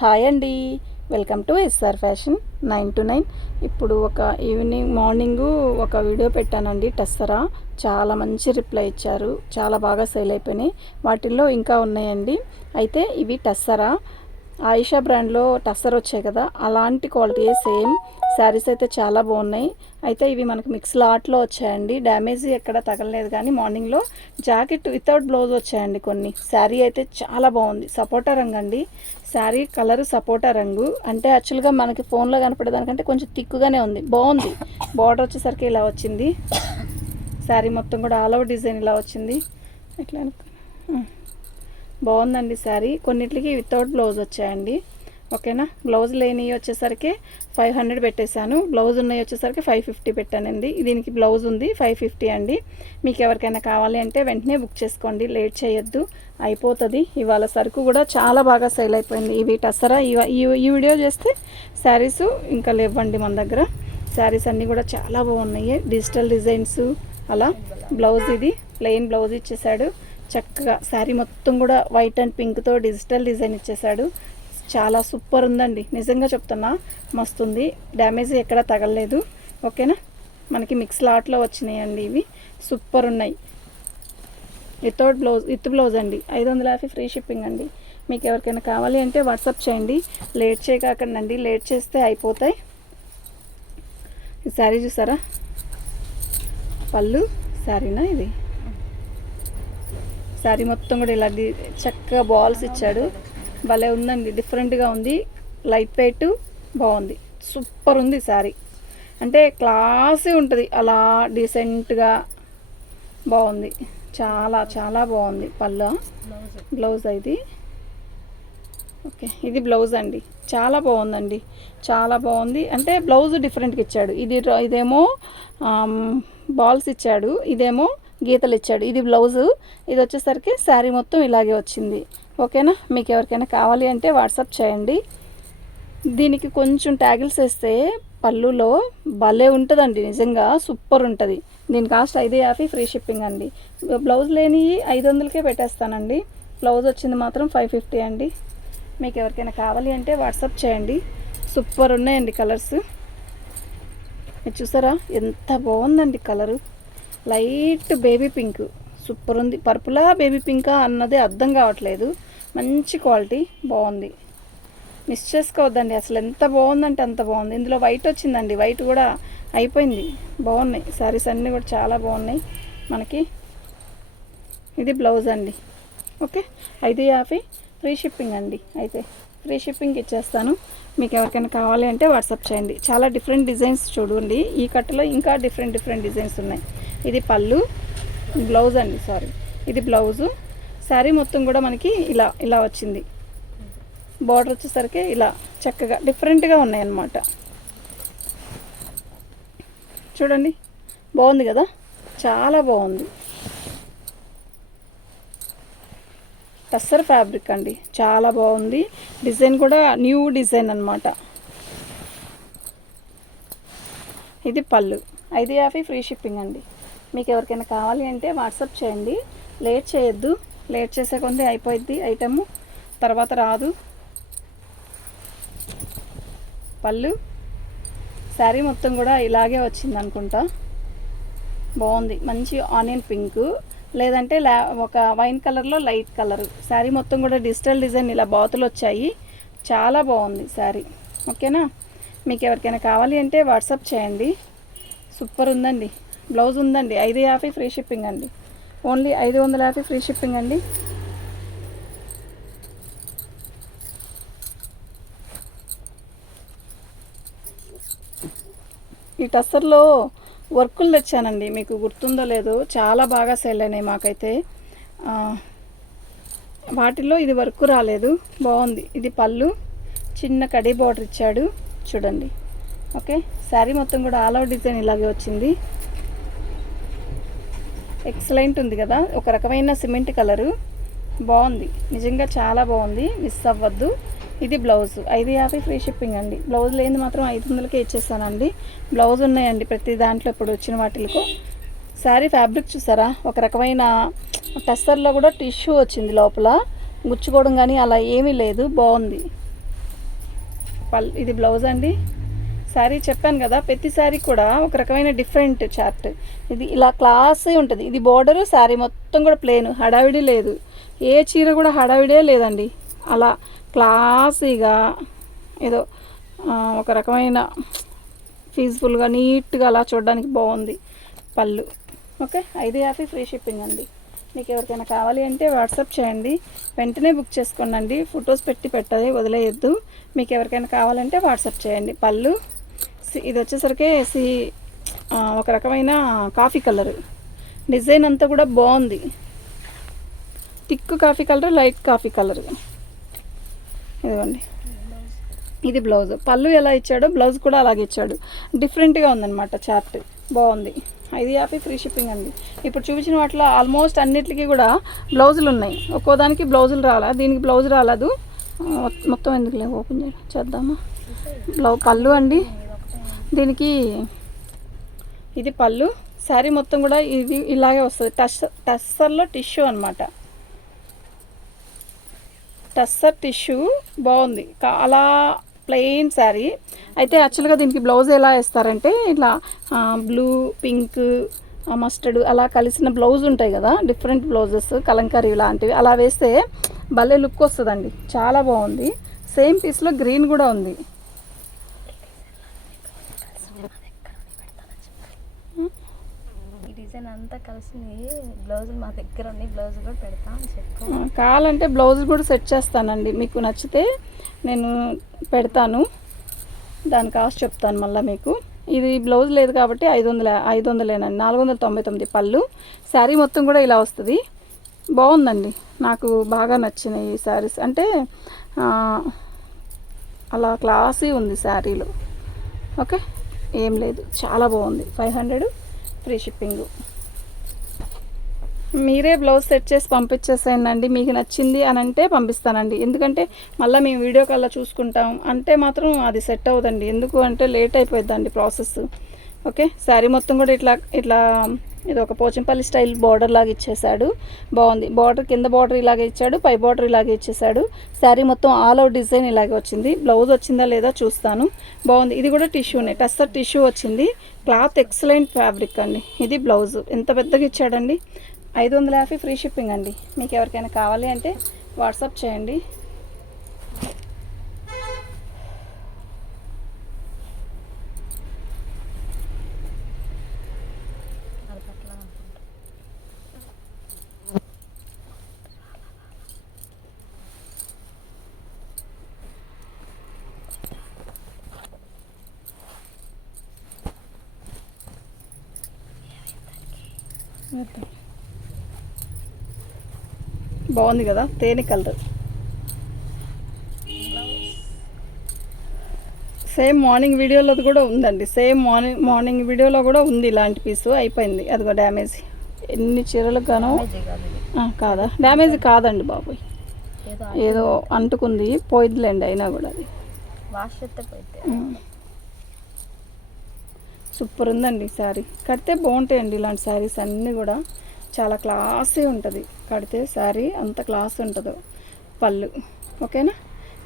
Hi అండి, welcome to SR fashion 9 to 9. ఇప్పుడు ఒక మార్నింగు ఒక వీడియో పెట్టానండి. టస్సరా చాలా మంచి రిప్లై ఇచ్చారు, చాలా బాగా సేల్ అయిపోయినాయి. వాటిల్లో ఇంకా ఉన్నాయండి. అయితే ఇవి టస్సరా ఆయిషా బ్రాండ్లో టస్సర్ వచ్చాయి కదా, అలాంటి క్వాలిటీ సేమ్ శారీస్ అయితే చాలా బాగున్నాయి. అయితే ఇవి మనకు మిక్స్ లాట్లో వచ్చాయండి. డ్యామేజ్ ఎక్కడ తగలలేదు, కానీ మార్నింగ్లో జాకెట్ వితౌట్ బ్లౌజ్ వచ్చాయండి కొన్ని. శారీ అయితే చాలా బాగుంది, సపోటా రంగు అండి. శారీ కలర్ సపోటా రంగు అంటే యాక్చువల్గా మనకి ఫోన్లో కనపడేదానికంటే కొంచెం థిక్గానే ఉంది, బాగుంది. బార్డర్ వచ్చేసరికి ఇలా వచ్చింది. శారీ మొత్తం కూడా ఆల్ ఓవర్ డిజైన్ ఇలా వచ్చింది. ఇట్లా బాగుందండి శారీ. కొన్నిటికి వితౌట్ బ్లౌజ్ వచ్చాయండి. ఓకేనా, బ్లౌజ్ లేనివి వచ్చేసరికి 500 పెట్టేశాను, బ్లౌజ్ ఉన్నవి వచ్చేసరికి 550 పెట్టానండి. దీనికి బ్లౌజ్ ఉంది 550 అండి. మీకు ఎవరికైనా కావాలి అంటే వెంటనే బుక్ చేసుకోండి, లేట్ చేయొద్దు, అయిపోతుంది. ఇవాళ సరుకు కూడా చాలా బాగా సేల్ అయిపోయింది. ఇవి టస్సరా ఈ వీడియో చేస్తే శారీస్ ఇంకా లేవండి మన దగ్గర. శారీస్ అన్నీ కూడా చాలా బాగున్నాయి, డిజిటల్ డిజైన్స్. అలా బ్లౌజ్ ఇది ప్లెయిన్ బ్లౌజ్ ఇచ్చేసాడు చక్కగా. శారీ మొత్తం కూడా వైట్ అండ్ పింక్తో డిజిటల్ డిజైన్ ఇచ్చేసాడు. చాలా సూపర్ ఉందండి, నిజంగా చెప్తున్నా, మస్తుంది. డ్యామేజ్ ఎక్కడ తగలలేదు. ఓకేనా, మనకి మిక్స్ లాట్లో వచ్చినాయండి. ఇవి సూపర్ ఉన్నాయి. వితౌట్ బ్లౌజ్, విత్ బ్లౌజ్ అండి. 550 ఫ్రీ షిప్పింగ్ అండి. మీకు ఎవరికైనా కావాలి అంటే వాట్సాప్ చేయండి, లేట్ చేయకండి, లేట్ చేస్తే అయిపోతాయి. ఈ శారీ చూసారా, పళ్ళు శారీనా ఇది. శారీ మొత్తం కూడా ఇలా చక్కగా బాల్స్ ఇచ్చాడు, భలే ఉందండి, డిఫరెంట్గా ఉంది. లైట్ వెయిట్ బాగుంది, సూపర్ ఉంది శారీ. అంటే క్లాసీ ఉంటుంది, అలా డీసెంట్గా బాగుంది. చాలా చాలా బాగుంది. పళ్ళు బ్లౌజ్ ఇది. ఓకే, ఇది బ్లౌజ్ అండి. చాలా బాగుందండి, చాలా బాగుంది. అంటే బ్లౌజ్ డిఫరెంట్గా ఇచ్చాడు. ఇదేమో బాల్స్ ఇచ్చాడు, ఇదేమో గీతలు ఇచ్చాడు. ఇది బ్లౌజు, ఇది వచ్చేసరికి శారీ మొత్తం ఇలాగే వచ్చింది. ఓకేనా, మీకు ఎవరికైనా కావాలి అంటే వాట్సాప్ చేయండి. దీనికి కొంచెం ట్యాగిల్స్ వేస్తే పళ్ళులో భలే ఉంటుందండి, నిజంగా సూపర్ ఉంటుంది. దీని కాస్ట్ 550 ఫ్రీ షిప్పింగ్ అండి. బ్లౌజ్ లేని 500కే పెట్టేస్తానండి. బ్లౌజ్ వచ్చింది మాత్రం 550 అండి. మీకు ఎవరికైనా కావాలి అంటే వాట్సాప్ చేయండి. సూపర్ ఉన్నాయండి కలర్స్. మీరు చూసారా ఎంత బాగుందండి colour. Light baby pink, super ఉంది. పర్పులా బేబీ పింకా అన్నది అర్థం కావట్లేదు. మంచి క్వాలిటీ, బాగుంది. మిస్ చేసుకోవద్దండి, అసలు ఎంత బాగుందంటే అంత బాగుంది. ఇందులో వైట్ వచ్చిందండి, వైట్ కూడా అయిపోయింది. బాగున్నాయి శారీస్ అన్నీ కూడా చాలా బాగున్నాయి మనకి. ఇది బ్లౌజ్ అండి. ఓకే, 550 ఫ్రీ షిప్పింగ్ అండి. అయితే ఫ్రీ షిప్పింగ్ ఇచ్చేస్తాను. మీకు ఎవరికైనా కావాలి అంటే వాట్సాప్ చేయండి. చాలా డిఫరెంట్ డిజైన్స్ చూడండి, ఈ కట్టలో ఇంకా డిఫరెంట్ డిజైన్స్ ఉన్నాయి. ఇది పళ్ళు, బ్లౌజ్ అండి, సారీ, ఇది బ్లౌజు. శారీ మొత్తం కూడా మనకి ఇలా ఇలా వచ్చింది. బార్డర్ వచ్చేసరికి ఇలా చక్కగా డిఫరెంట్గా ఉన్నాయన్నమాట. చూడండి, బాగుంది కదా, చాలా బాగుంది. టస్సర్ ఫ్యాబ్రిక్ అండి, చాలా బాగుంది. డిజైన్ కూడా న్యూ డిజైన్ అన్నమాట. ఇది పళ్ళు, 550 ఫ్రీ షిప్పింగ్ అండి. మీకు ఎవరికైనా కావాలి అంటే వాట్సాప్ చేయండి, లేట్ చేయొద్దు. లేట్ చేసే కొంది అయిపోద్ది ఐటమ్, తర్వాత రాదు. పళ్ళు శారీ మొత్తం కూడా ఇలాగే వచ్చింది అనుకుంటా. బాగుంది, మంచి ఆనియన్ పింక్, లేదంటే ఒక వైన్ కలర్లో లైట్ కలరు. శారీ మొత్తం కూడా డిజిటల్ డిజైన్ ఇలా బాతులు వచ్చాయి. చాలా బాగుంది శారీ. ఓకేనా, మీకు ఎవరికైనా కావాలి అంటే వాట్సాప్ చేయండి. సూపర్ ఉందండి. బ్లౌజ్ ఉందండి, 550 ఫ్రీ షిప్పింగ్ అండి. ఓన్లీ 550 ఫ్రీ షిప్పింగ్ అండి. ఈ టస్సర్లో వర్కులు తెచ్చానండి, మీకు గుర్తుందో లేదో, చాలా బాగా సేల్ అయినాయి మాకైతే. వాటిల్లో ఇది వర్క్ రాలేదు, బాగుంది. ఇది పళ్ళు, చిన్న కడీ బార్డర్ ఇచ్చాడు చూడండి. ఓకే, శారీ మొత్తం కూడా ఆల్ ఓవర్ డిజైన్ ఇలాగే వచ్చింది. ఎక్సలెంట్ ఉంది కదా, ఒక రకమైన సిమెంట్ కలరు, బాగుంది, నిజంగా చాలా బాగుంది. మిస్ అవ్వద్దు. ఇది బ్లౌజ్, 550 ఫ్రీ షిప్పింగ్ అండి. బ్లౌజ్ లేని మాత్రం 500కే ఇచ్చేస్తానండి. బ్లౌజ్ ఉన్నాయండి ప్రతి దాంట్లో ఇప్పుడు వచ్చిన వాటిల్లో. శారీ ఫ్యాబ్రిక్ చూసారా, ఒక రకమైన టస్సర్లో కూడా టిష్యూ వచ్చింది లోపల, గుచ్చుకోవడం కానీ అలా ఏమీ లేదు, బాగుంది. ఇది బ్లౌజ్ అండి. శారీ చెప్పాను కదా, ప్రతి శారీ కూడా ఒక రకమైన డిఫరెంట్ చార్ట్. ఇది ఇలా క్లాసీ ఉంటుంది. ఇది బోర్డరు, శారీ మొత్తం కూడా ప్లేన్, హడావిడి లేదు. ఏ చీర కూడా హడావిడే లేదండి. అలా క్లాసీగా ఏదో ఒక రకమైన పీస్ఫుల్గా నీట్గా అలా చూడడానికి బాగుంది పళ్ళు. ఓకే, 550 ఫ్రీ షిప్పింగ్ అండి. మీకు ఎవరికైనా కావాలి అంటే వాట్సాప్ చేయండి, వెంటనే బుక్ చేసుకోండి. ఫొటోస్ పెట్టదే వదిలేయద్దు. మీకు ఎవరికైనా కావాలంటే వాట్సాప్ చేయండి. పళ్ళు ఇది వచ్చేసరికి ఒక రకమైన కాఫీ కలర్, డిజైన్ అంతా కూడా బాగుంది. Thick coffee colour, light coffee colour. ఇదిగోండి, ఇది బ్లౌజ్. పళ్ళు ఎలా ఇచ్చాడో బ్లౌజ్ కూడా అలాగే ఇచ్చాడు. డిఫరెంట్గా ఉందన్నమాట చార్ట్, బాగుంది. 550 ఫ్రీ షిప్పింగ్ అండి. ఇప్పుడు చూపించిన వాటిలో ఆల్మోస్ట్ అన్నిటికీ కూడా బ్లౌజులు ఉన్నాయి. ఒక్కోదానికి బ్లౌజులు రాలా, దీనికి బ్లౌజ్ రాలేదు. మొత్తం ఎందుకులే, ఓపెన్ చేద్దామా. పళ్ళు అండి దీనికి. ఇది పళ్ళు. శారీ మొత్తం కూడా ఇది ఇలాగే వస్తుంది. టస్సర్లో టిష్యూ అనమాట. టస్సర్ టిష్యూ బాగుంది. అలా ప్లెయిన్ శారీ అయితే యాక్చువల్గా దీనికి బ్లౌజ్ ఎలా వేస్తారంటే ఇట్లా బ్లూ, పింక్, మస్టర్డ్ అలా కలిసిన బ్లౌజ్ ఉంటాయి కదా, డిఫరెంట్ బ్లౌజెస్, కలంకారీ లాంటివి అలా వేస్తే భలే లుక్ వస్తుందండి. చాలా బాగుంది. సేమ్ పీస్లో గ్రీన్ కూడా ఉంది. డిజైన్ అంతా కలిసి బ్లౌజులు మా దగ్గర ఉన్నాయి, బ్లౌజ్ కూడా పెడతా అని చెప్పి. కావాలంటే బ్లౌజ్ కూడా సెట్ చేస్తానండి. మీకు నచ్చితే నేను పెడతాను, దాని కాస్ట్ చెప్తాను మళ్ళీ మీకు. ఇది బ్లౌజ్ లేదు కాబట్టి 500 499 పళ్ళు. శారీ మొత్తం కూడా ఇలా వస్తుంది. బాగుందండి, నాకు బాగా నచ్చినాయి ఈ శారీస్. అంటే అలా క్లాసీ ఉంది శారీలో. ఓకే, ఏం లేదు, చాలా బాగుంది. 500 ఫ్రీ షిప్పింగ్. మీరే బ్లౌజ్ సెట్ చేసి పంపించేసేయండి. మీకు నచ్చింది అని అంటే పంపిస్తానండి. ఎందుకంటే మళ్ళీ మేము వీడియో కాల్లో చూసుకుంటాం అంటే మాత్రం అది సెట్ అవ్వదండి. ఎందుకు అంటే లేట్ అయిపోద్దండి ప్రాసెస్. ఓకే, శారీ మొత్తం కూడా ఇట్లా ఇది ఒక పోచంపల్లి స్టైల్ బార్డర్ లాగా ఇచ్చేసాడు. బాగుంది. బార్డర్ కింద బార్డర్ ఇలాగే ఇచ్చాడు, పై బార్డర్ ఇలాగే ఇచ్చేసాడు. శారీ మొత్తం ఆల్ అవుట్ డిజైన్ ఇలాగే వచ్చింది. బ్లౌజ్ వచ్చిందా లేదా చూస్తాను. బాగుంది. ఇది కూడా టిష్యూనే, టస్సర్ టిష్యూ వచ్చింది. క్లాత్ ఎక్సలెంట్ ఫ్యాబ్రిక్ అండి. ఇది బ్లౌజ్ ఎంత పెద్దగా ఇచ్చాడండి. 550 ఫ్రీ షిప్పింగ్ అండి. మీకు ఎవరికైనా కావాలి అంటే వాట్సాప్ చేయండి. బాగుంది కదా, తేనె కలర్. సేమ్ మార్నింగ్ వీడియోలో కూడా ఉందండి. సేమ్ మార్నింగ్ వీడియోలో కూడా ఉంది ఇలాంటి పీసు. అయిపోయింది అదిగో డ్యామేజ్. ఎన్ని చీరలకు గానో కాదా, డ్యామేజ్ కాదండి బాబోయ్, ఏదో అంటుకుంది, పోయిద్దిలేండి. అయినా కూడా అది సూపర్ ఉందండి శారీ. కడితే బాగుంటాయండి ఇలాంటి శారీస్ అన్నీ కూడా. చాలా క్లాసీ ఉంటుంది కడితే శారీ, అంత క్లాస్ ఉంటుందో. పళ్ళు ఓకేనా.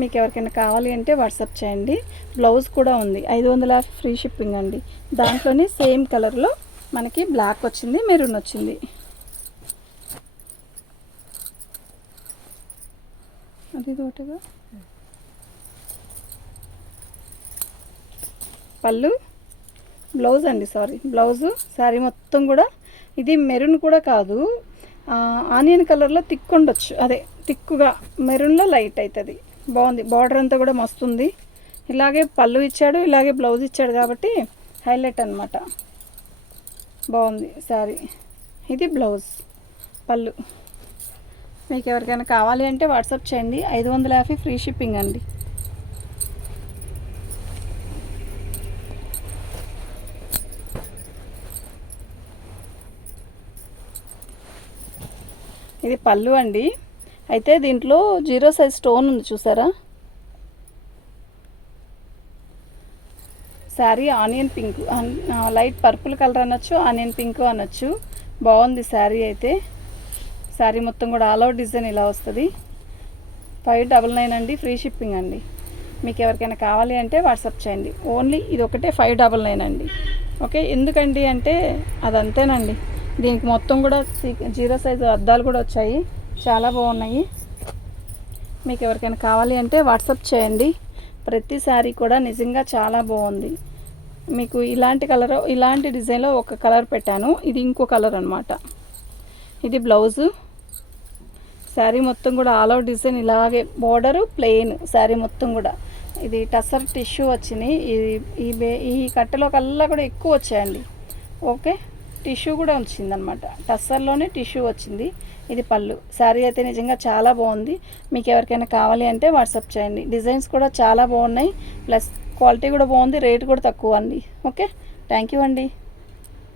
మీకు ఎవరికైనా కావాలి అంటే వాట్సాప్ చేయండి. బ్లౌజ్ కూడా ఉంది. 550 ఫ్రీ షిప్పింగ్ అండి. దాంట్లోనే సేమ్ కలర్లో మనకి బ్లాక్ వచ్చింది, మెరూన్ వచ్చింది. అది తోటగా పళ్ళు, బ్లౌజ్ అండి, సారీ బ్లౌజు. శారీ మొత్తం కూడా ఇది మెరూన్ కూడా కాదు, ఆనియన్ కలర్లో థిక్ ఉండొచ్చు, అదే థిక్గా మెరూన్లో లైట్ అవుతుంది. బాగుంది. బార్డర్ అంతా కూడా మస్తుంది. ఇలాగే పళ్ళు ఇచ్చాడు, ఇలాగే బ్లౌజ్ ఇచ్చాడు కాబట్టి హైలైట్ అనమాట. బాగుంది శారీ. ఇది బ్లౌజ్, పళ్ళు. మీకు ఎవరికైనా కావాలి అంటే వాట్సాప్ చేయండి. 550 ఫ్రీ షిప్పింగ్ అండి. ఇది పళ్ళు అండి. అయితే దీంట్లో 0 సైజ్ స్టోన్ ఉంది చూసారా. Sari onion pink, light purple colour అనొచ్చు, ఆనియన్ పింక్ అనొచ్చు. బాగుంది శారీ అయితే. శారీ మొత్తం కూడా ఆల్ అవుట్ డిజైన్ ఇలా వస్తుంది. 599 అండి, ఫ్రీ షిప్పింగ్ అండి. మీకు ఎవరికైనా కావాలి అంటే వాట్సాప్ చేయండి. ఓన్లీ ఇది ఒకటే 599 అండి. ఓకే, ఎందుకండి అంటే అదంతేనండి. దీనికి మొత్తం కూడా 0 సైజు అద్దాలు కూడా వచ్చాయి, చాలా బాగున్నాయి. మీకు ఎవరికైనా కావాలి అంటే వాట్సాప్ చేయండి. ప్రతి శారీ కూడా నిజంగా చాలా బాగుంది. మీకు ఇలాంటి కలర్, ఇలాంటి డిజైన్లో ఒక కలర్ పెట్టాను, ఇది ఇంకో కలర్ అనమాట. ఇది బ్లౌజు. శారీ మొత్తం కూడా ఆల్ అవుట్ డిజైన్ ఇలాగే, బోర్డరు ప్లెయిన్, శారీ మొత్తం కూడా. ఇది టసర్ టిష్యూ వచ్చినాయి. ఈ కట్టలో కల్లా కూడా ఎక్కువ వచ్చాయండి. ఓకే, టిష్యూ కూడా వచ్చిందనమాట, టస్సర్లోనే టిష్యూ వచ్చింది. ఇది పళ్ళు. శారీ అయితే నిజంగా చాలా బాగుంది. మీకు ఎవరికైనా కావాలి అంటే వాట్సాప్ చేయండి. డిజైన్స్ కూడా చాలా బాగున్నాయి, ప్లస్ క్వాలిటీ కూడా బాగుంది, రేట్ కూడా తక్కువ అండి. ఓకే, థ్యాంక్ యూ అండి.